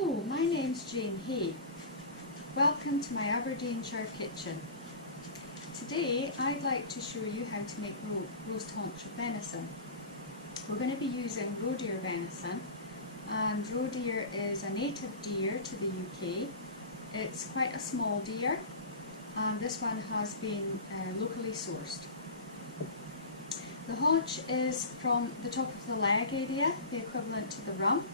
Hello, my name's Jane Hay. Welcome to my Aberdeenshire kitchen. Today I'd like to show you how to make roast haunch of venison. We're going to be using Roe Deer Venison, and Roe Deer is a native deer to the UK. It's quite a small deer, and this one has been locally sourced. The haunch is from the top of the leg area, the equivalent to the rump,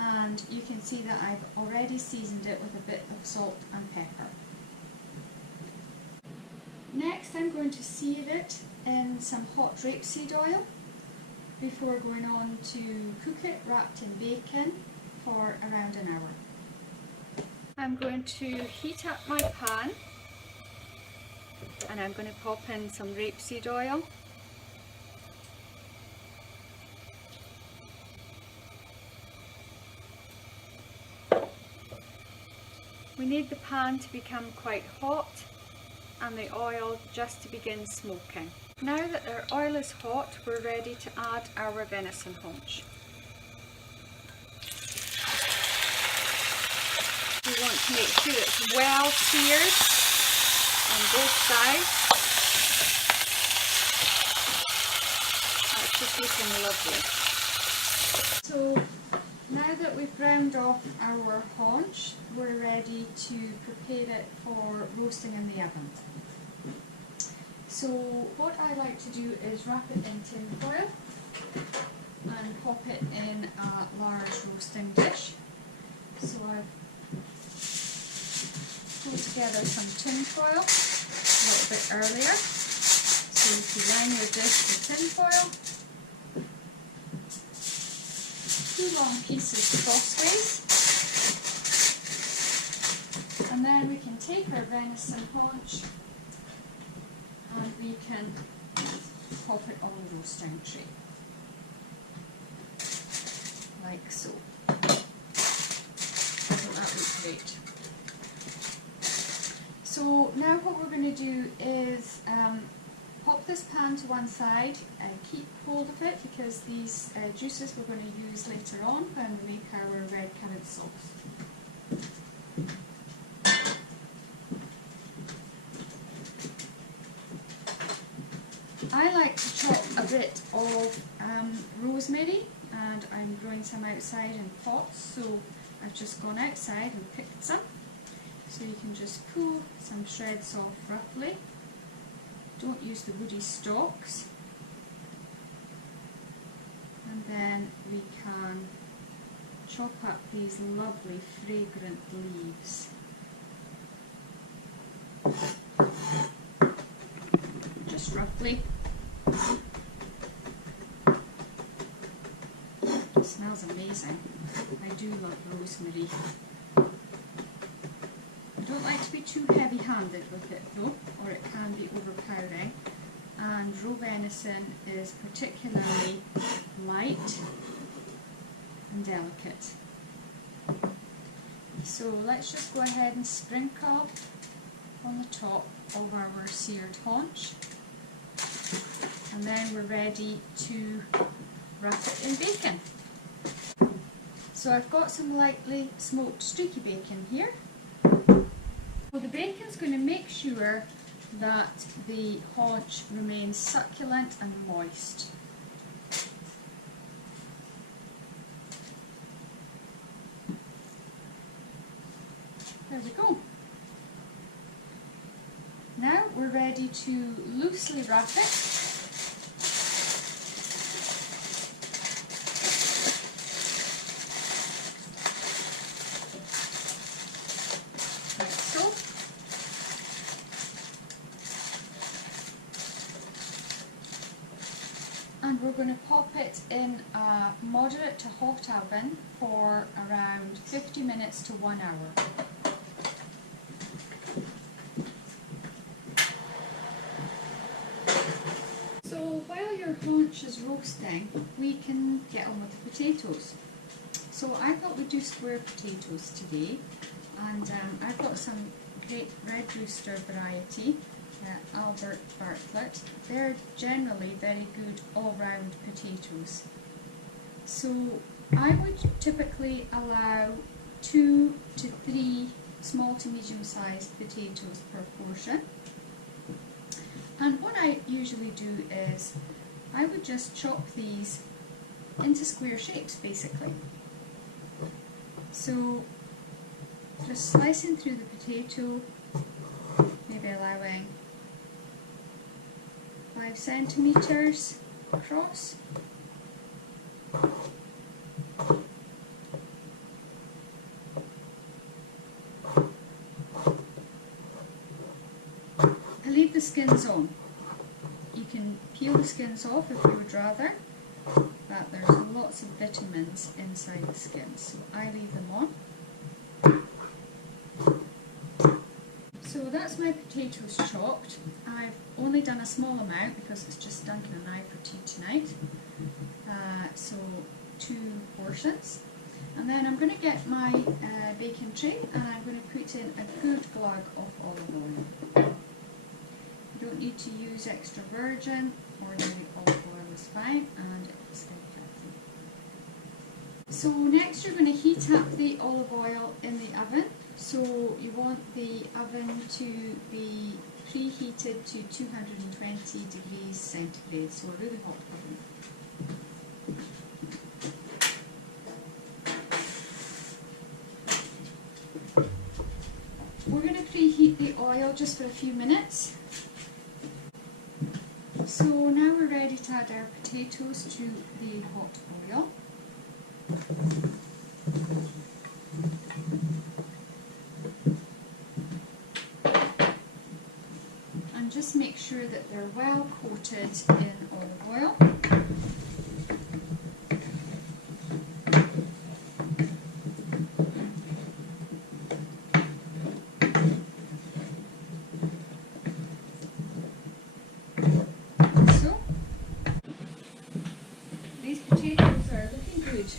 and you can see that I've already seasoned it with a bit of salt and pepper. Next I'm going to sear it in some hot rapeseed oil before going on to cook it wrapped in bacon for around an hour. I'm going to heat up my pan and I'm going to pop in some rapeseed oil. We need the pan to become quite hot and the oil just to begin smoking. Now that our oil is hot, we're ready to add our venison haunch. We want to make sure it's well seared on both sides. That's just looking lovely. So now that we've ground off our haunch, we're ready to prepare it for roasting in the oven. So what I like to do is wrap it in tin foil and pop it in a large roasting dish. So I've pulled together some tin foil a little bit earlier. So if you line your dish with tin foil, 2 long pieces crossways, and then we can take our venison haunch and we can pop it on the roasting tray, like so. Doesn't that look great? So now what we're going to do is pop this pan to one side and keep hold of it, because these juices we're going to use later on when we make our red currant sauce. I like to chop a bit of rosemary, and I'm growing some outside in pots, so I've just gone outside and picked some. So you can just pull some shreds off roughly. Don't use the woody stalks, and then we can chop up these lovely fragrant leaves. Just roughly. It smells amazing. I do love rosemary. I don't like to be too heavy-handed with it though, or it can be overpowering, and Roe venison is particularly light and delicate. So let's just go ahead and sprinkle on the top of our seared haunch, and then we're ready to wrap it in bacon. So I've got some lightly smoked streaky bacon here. Well, the bacon's going to make sure that the haunch remains succulent and moist. There we go. Now we're ready to loosely wrap it. Like so. And we're going to pop it in a moderate to hot oven for around 50 minutes to 1 hour. So while your haunch is roasting, we can get on with the potatoes. So I thought we'd do square potatoes today, and I've got some great red rooster variety, Albert Bartlett. They're generally very good all-round potatoes. So I would typically allow 2 to 3 small to medium sized potatoes per portion. And what I usually do is I would just chop these into square shapes basically. So just slicing through the potato, maybe allowing 5 centimetres across. I leave the skins on. You can peel the skins off if you would rather, but there's lots of vitamins inside the skins, so I leave them on. So that's my potatoes chopped. I've only done a small amount because it's just Duncan and I for tea tonight. So 2 portions. And then I'm going to get my baking tray and I'm going to put in a good glug of olive oil. You don't need to use extra virgin, ordinary olive oil is fine, and it's very healthy. So next you're going to heat up the olive oil in the oven. So you want the oven to be preheated to 220 degrees centigrade, so a really hot oven. We're going to preheat the oil just for a few minutes. So now we're ready to add our potatoes to the hot oil. And just make sure that they're well coated in olive oil. So, these potatoes are looking good.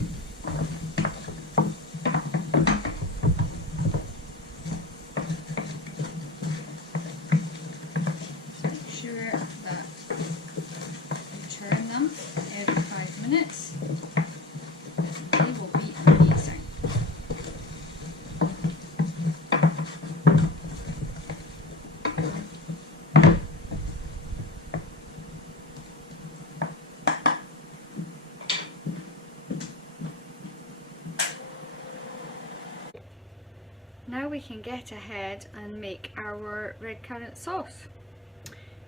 Now we can get ahead and make our red currant sauce.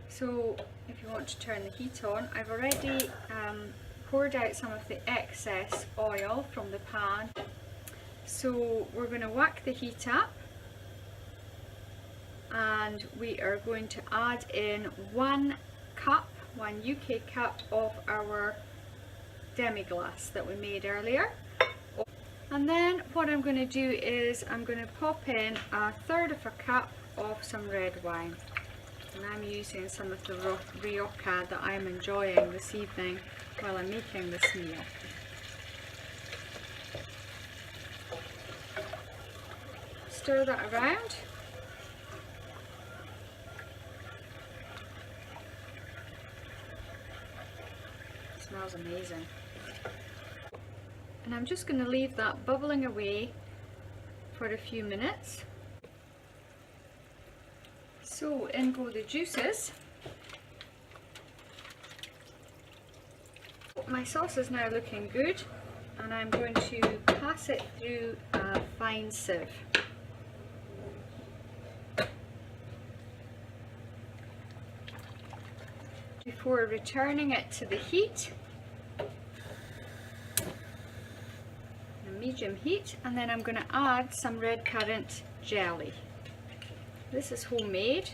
So if you want to turn the heat on, I've already poured out some of the excess oil from the pan. So we're going to whack the heat up and we are going to add in 1 UK cup of our demi-glace that we made earlier. And then what I'm going to do is I'm going to pop in 1/3 of a cup of some red wine. And I'm using some of the Rioja that I'm enjoying this evening while I'm making this meal. Stir that around. It smells amazing. And I'm just going to leave that bubbling away for a few minutes. So in go the juices. My sauce is now looking good and I'm going to pass it through a fine sieve. Before returning it to the heat. Medium heat, and then I'm going to add some red currant jelly. This is homemade,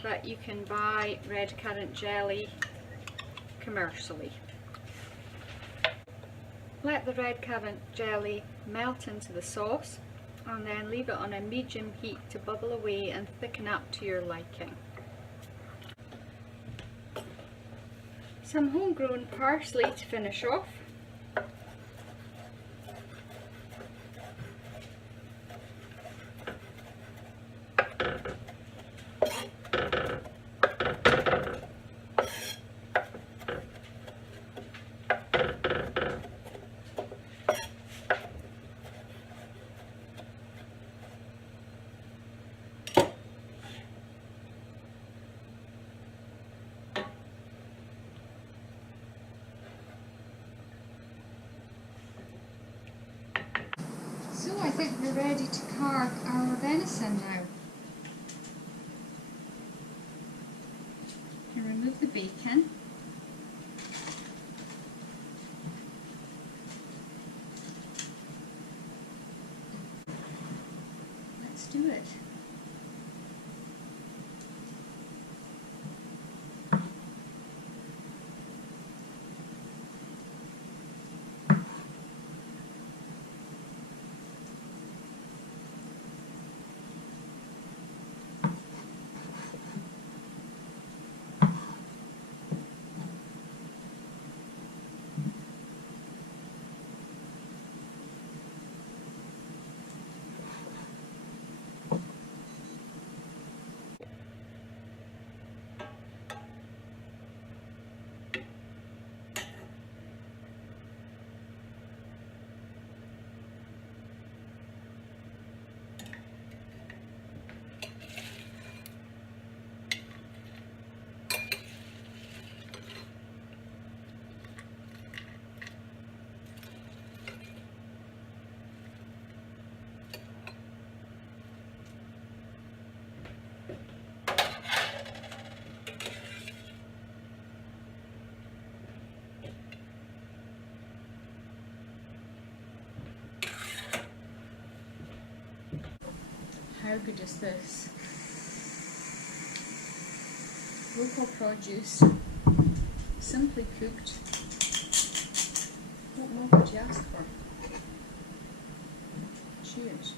but you can buy red currant jelly commercially. Let the red currant jelly melt into the sauce and then leave it on a medium heat to bubble away and thicken up to your liking. Some homegrown parsley to finish off. think we're ready to carve our venison now. And remove the bacon. Let's do it. How good is this? Local produce, simply cooked. What more could you ask for? Cheers.